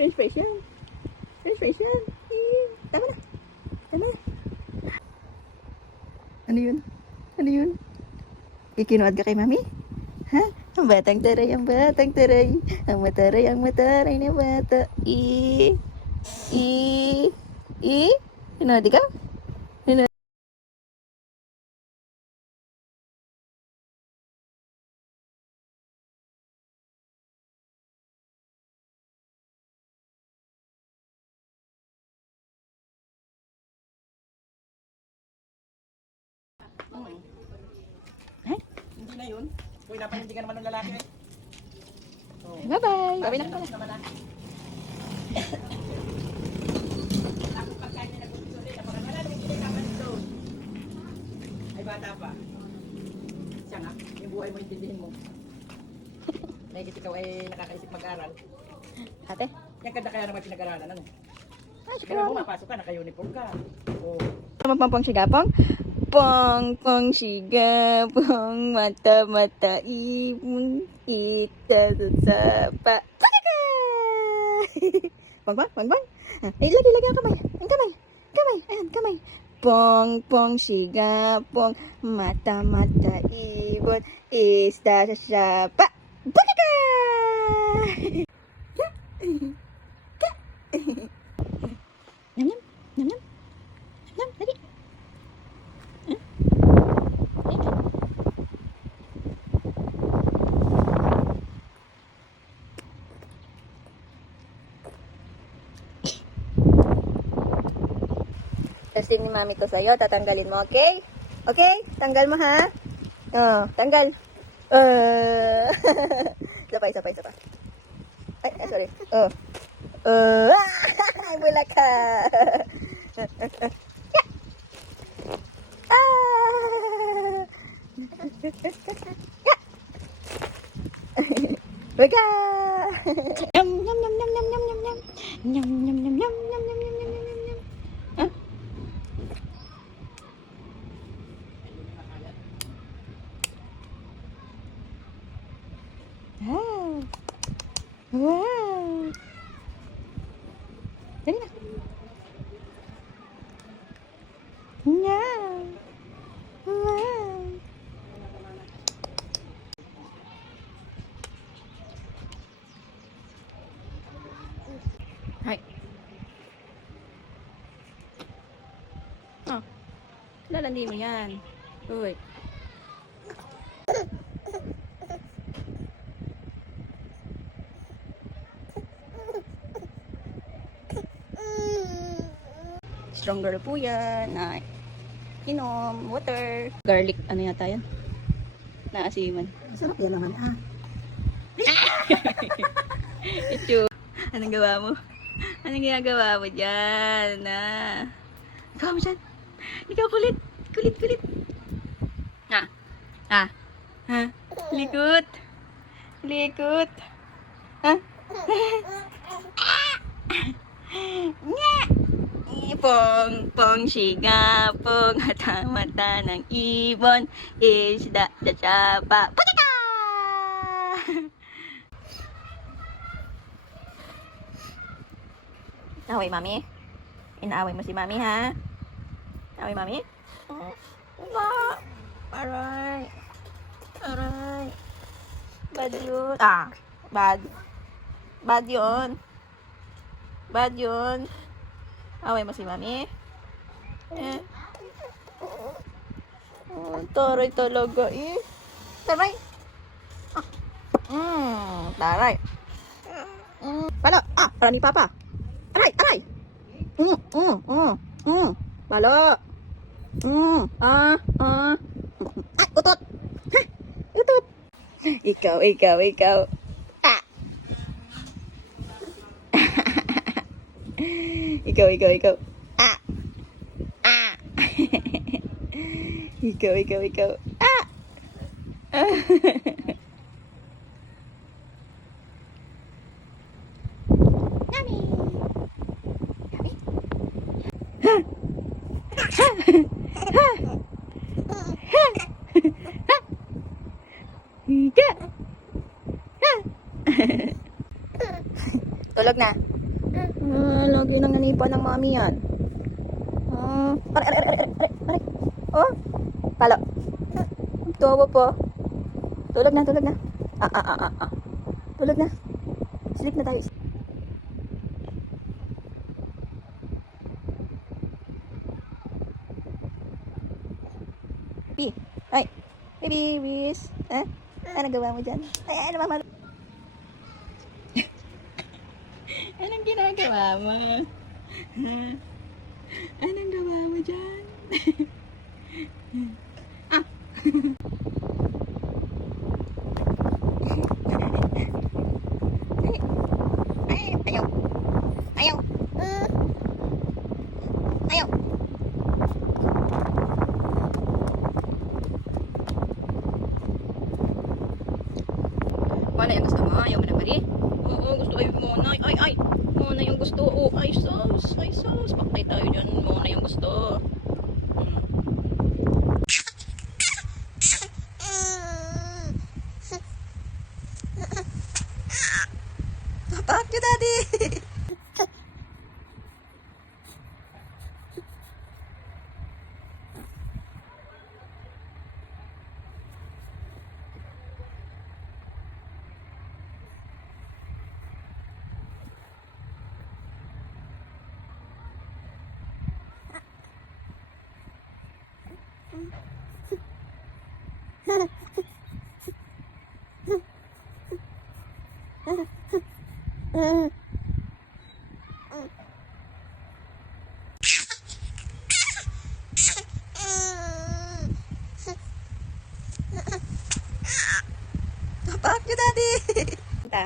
French fries yan. French fries yan. Tama na. Tama na. Ano yun? Ano yun? Ikinuad ka kay mami? Ha? Ang batang taray, ang batang taray. Ang mataray na bata. Kinuad ka? Hindi na yun. Uy, napanindigan naman ng lalaki eh. Oh. Bye-bye. Bye-bye na pala. Ako pagkain na nag-umpisa ulit. Napaka nalang hindi naman ito. Ay, bata pa. Siya nga, yung buhay mo intindihin mo. Nahigit ikaw ay nakakaisip mag-aral. Ate? Yan kada kaya naman pinag-aralan. Ano? Ay, Kaya mo mapasok ka, naka-uniform ka. Oh. Pang sigapang? Pang sigapang, mata ibon, kita sa pa. Pagka! Bang. Ay, lagi ang kamay. Ang kamay. Ayan, kamay. Pang sigapang, mata ibon, ista sa pa. Pagka! Nyam, lagi. Testing ni mami to sa'yo. Tatanggalin mo, okay? Okay? Tanggal mo, ha? Oh, tanggal. Isa pa. Ay, sorry. Ay, bula ka. Baga! Yum, yum, yum, yum, yum, yum, yum, yum. Yum, yum, yum, yum, yum, yum, yum, yum, yum, yum. Huh? Wow! Dali na. Wow! Wow! Hi. Oh. Lalandi mo yan. Uy. Stronger po yan. Na inom, water. Garlic, ano yata yan? Naasiman. Sarap yan naman ah. Ito. Anong gawa mo? Anong ginagawa mo dyan? Gawa mo dyan? Ikaw kulit. Kulit. Ha? Likot. Ha? Nga! Pong sigapong mata ng ibon, isda sa sapa. Pataka! Away, mami. Inaaway mo si mami, ha? Away, mami? Ba? Aray. Bad yun. Bad yun. Away mo si mami? Taray talaga eh. Taray. Taray. Palo. Para ni Papa. Aray. Palo. Ay, utot. Utot. Ikaw. Ikaw. Ikaw. Tulog na. Lagi nang ganipan ng mami yan. Aray. Oh, talo. Tawa pa. Tulog na, tulog na. Tulog na. Sleep na tayo. Baby, ay. Baby, Wiz. Ha? Anong gawa mo dyan? Ay, ano mama? Anong ginagawa mo? Ha? Anong gawa mo dyan? Ah! Ay, ayaw. Ayaw. Ayaw. Wala yung gusto mo? Ayaw mo na, Marie? Oo, gusto ko yung Mona. Ay. Mona yung gusto. Oh, ay, sos. Paktay tayo dyan. Mona yung gusto. Fuck you, Daddy! Fuck you, Daddy! Punta.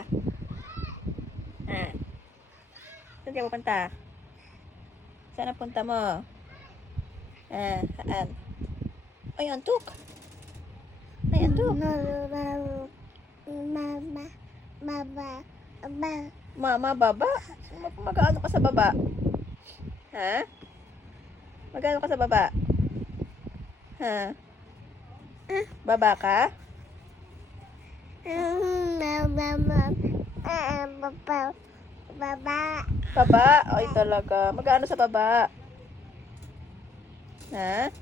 Saan ka pupunta? Saan ang punta mo? Saan? Ay, antok. Ay, antok. Mama, baba? Mag-ano ka sa baba? Ha? Mag-ano ka sa baba? Ha? Baba ka? Baba? Ay, talaga. Mag-ano sa baba? Ha?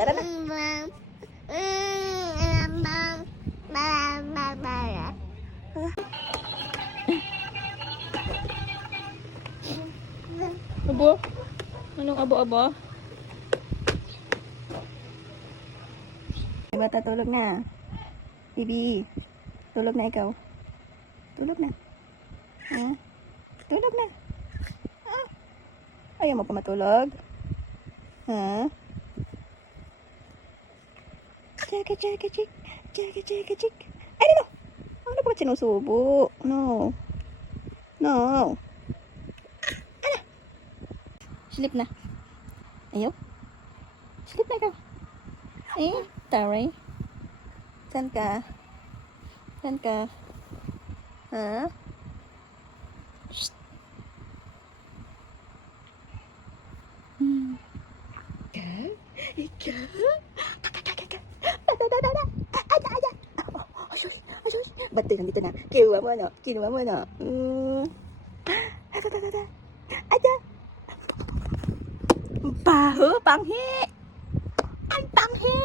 Tara na. Abo? Anong abo-abo? Bata, tulog na. Bibi, tulog na ikaw. Tulog na. Tulog na. Ayaw mo pa matulog? Ha? Chika. Ay, no! Ano ba sinusubo? No. Ano? Sleep na. Ayaw? Sleep na ikaw. Taray. Saan ka? Ha? Shh. Ikaw? Ba't nandito na? Kinuha mo na. Ada. Baho, panghi. Ang panghi.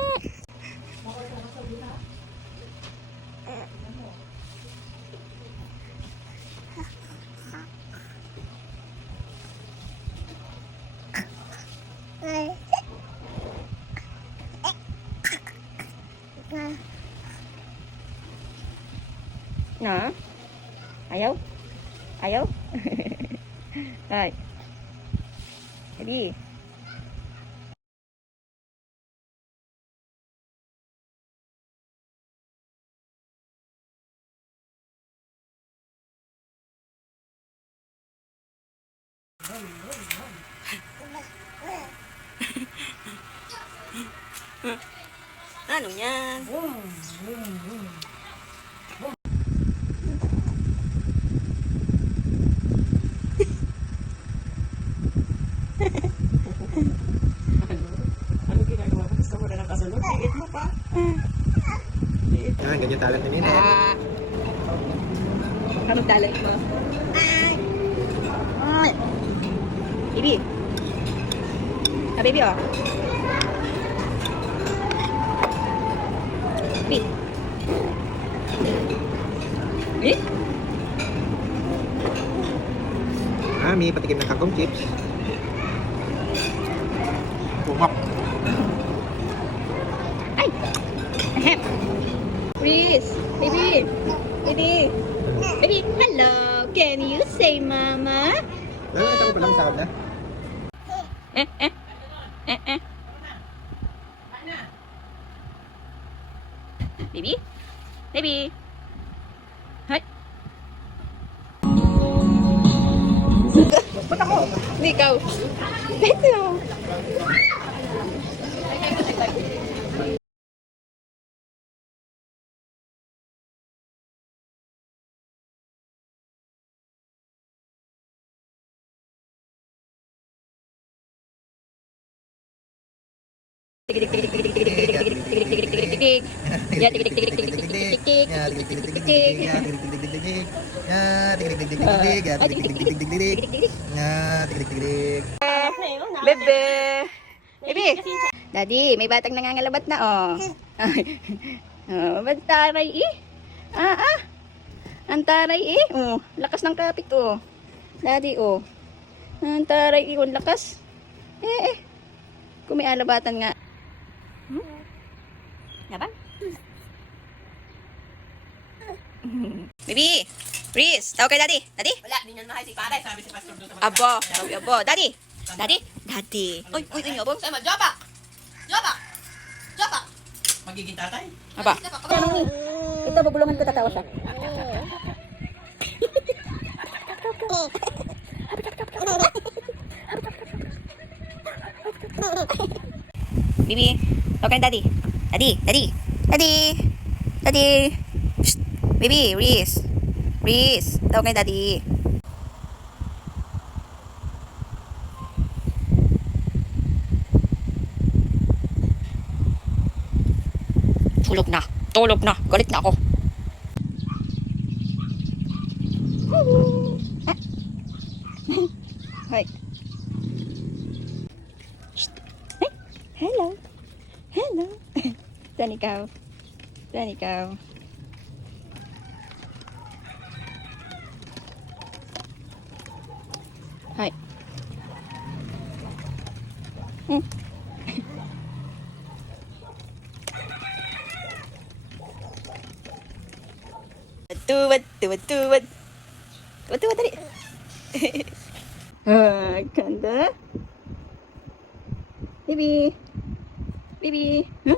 Na? Ayaw? Ay. Jadi. Ano yan? Ano ginagawa mo? Gusto mo na ng kasunod? Liit mo pa. Yan, ganyan talent ni Nina. Kamag dalan mo. Ay! Baby. Ah, baby, oh. Baby. Eh? Mami, patikim ng kangkong chips. Bumok. Ay! Ahem! Reese! Baby! Baby! Baby! Hello! Can you say mama? Ito ko palang sound na. Eh, eh. Eh, eh. Baby? Baby? Hay! Ba't ako? Hindi ikaw. Ito. Bebe! Bebe! Daddy, may batang nangangalabat na, oh. Oh, ba't taray, eh? Ang taray, eh. Oh, lakas ng kapit, oh. Daddy, oh. Ang taray, eh. Ang lakas. Eh. Kung may alabatan nga. Nga ba? Baby! Reese! Tawag kay Daddy! Daddy! Wala, di niyan mahal si pare. Sabi si Pastor doon sa mga... Abo! Tawag abo! Daddy! Daddy! Daddy! Uy! Uy! Uy! Abo! Sama, Jopa! Jopa! Jopa! Magiging tatay? Aba! Ito, bubulungan ko, tatawa siya. Bibi! Tawag kay Daddy! Daddy! Daddy! Daddy! Daddy! Shh! Baby! Reese! Reese! Tawag kay Daddy! Tulog na. Tulog na. Galit na ako. Hi. Hey. Hello. Hello. Saan ikaw? Saan ikaw? Hi. Tuwad, tuwad, tuwad. Tuwad, tuwad, dali. Ganda. Baby. Baby. Huh?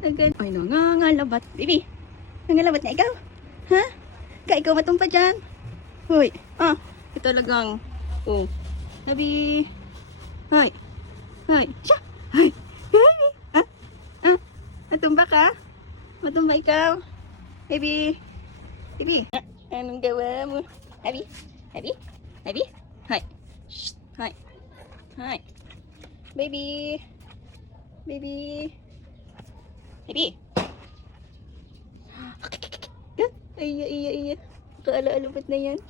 Agad. Ay, nangangalabat. Baby. Nangangalabat na ikaw? Ha? Ikaw matumpa dyan. Hoy. Ito talagang. Oh. Baby. Hoy. Hoy. Siya. Hoy. Baby. Matumba ka? Matumba ikaw? Baby. Baby, anong gawa mo? Habi? Habi? Habi? Hi. Shh. Hi. Hi. Baby. Baby. Baby. Iya. Kaala-alupit na yan.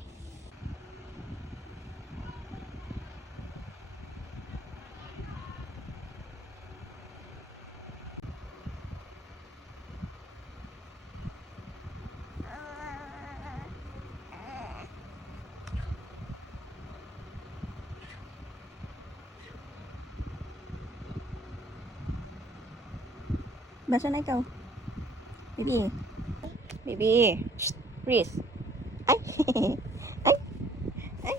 Basa na ikaw. Baby. Baby. Shh. Reese. Ay. Ay. Ay.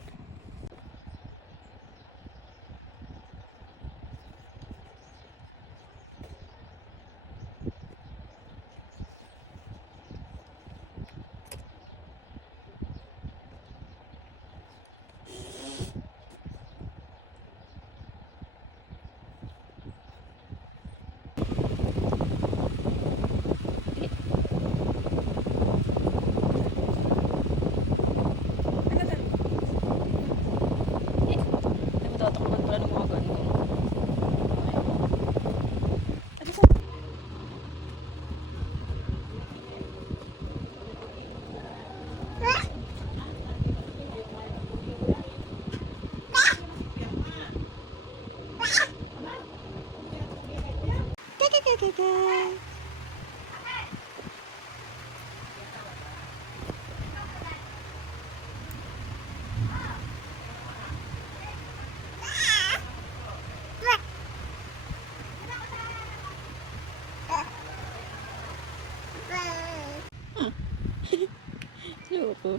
Loko.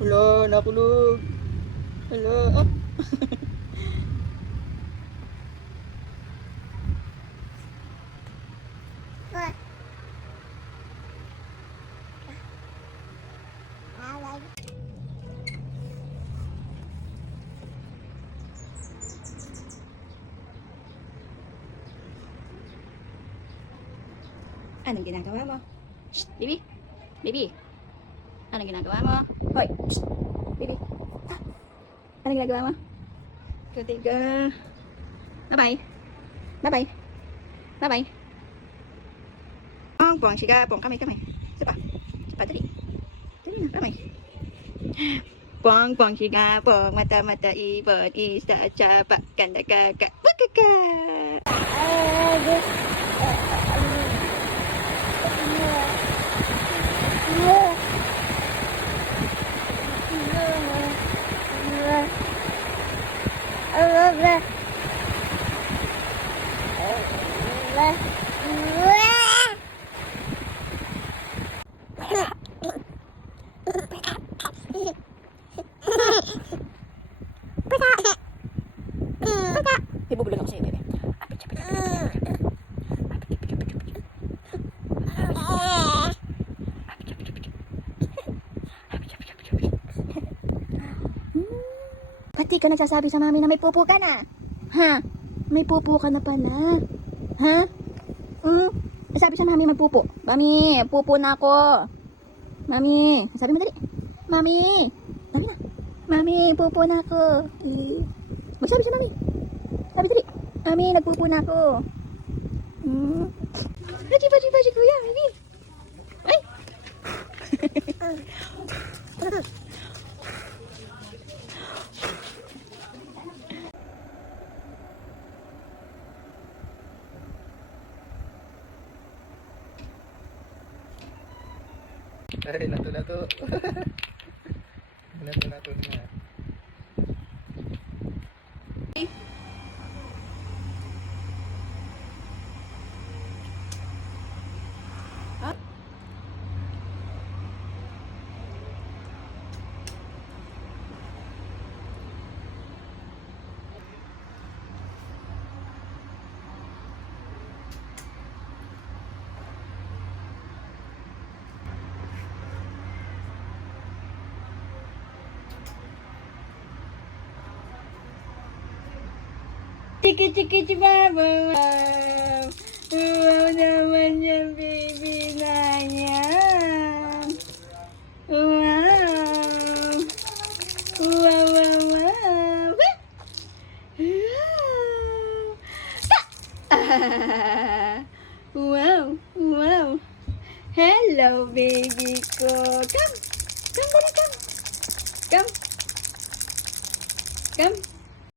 Hala, nakulog. Hala, oh. Anong ginagawa mo? Shh, baby. Baby. Anong ginagawa mo? Hoy. Shh, baby. Ah. Anong ginagawa mo? Katiga. Bye-bye. Bye-bye. Bye-bye. Pong, siga, pong, kamay. Isa pa. Dali. Dali na, kamay. Pong, siga, pong, mata, ibon, isa, capa, kanda, kaka, bukaka. Ibubulan ako sa'yo, bebe. Pati ka nagsasabi sa mami na may pupo ka na. Ha? May pupo ka na pala. Ha? Sabi sa mami may pupo. Mami, pupo na ako. Mami, sabi mo dali. Mami, sabi na. Mami, pupo na ako. Magsabi sa mami. Sabi dali. Mami, nagpupo na ako. Baji, kuya. Mami. Ay. Ay, lato. Lato na. Chiki baba. Wow naman yung baby na yan. Wow. Wow. Hello, baby ko. Come. Come.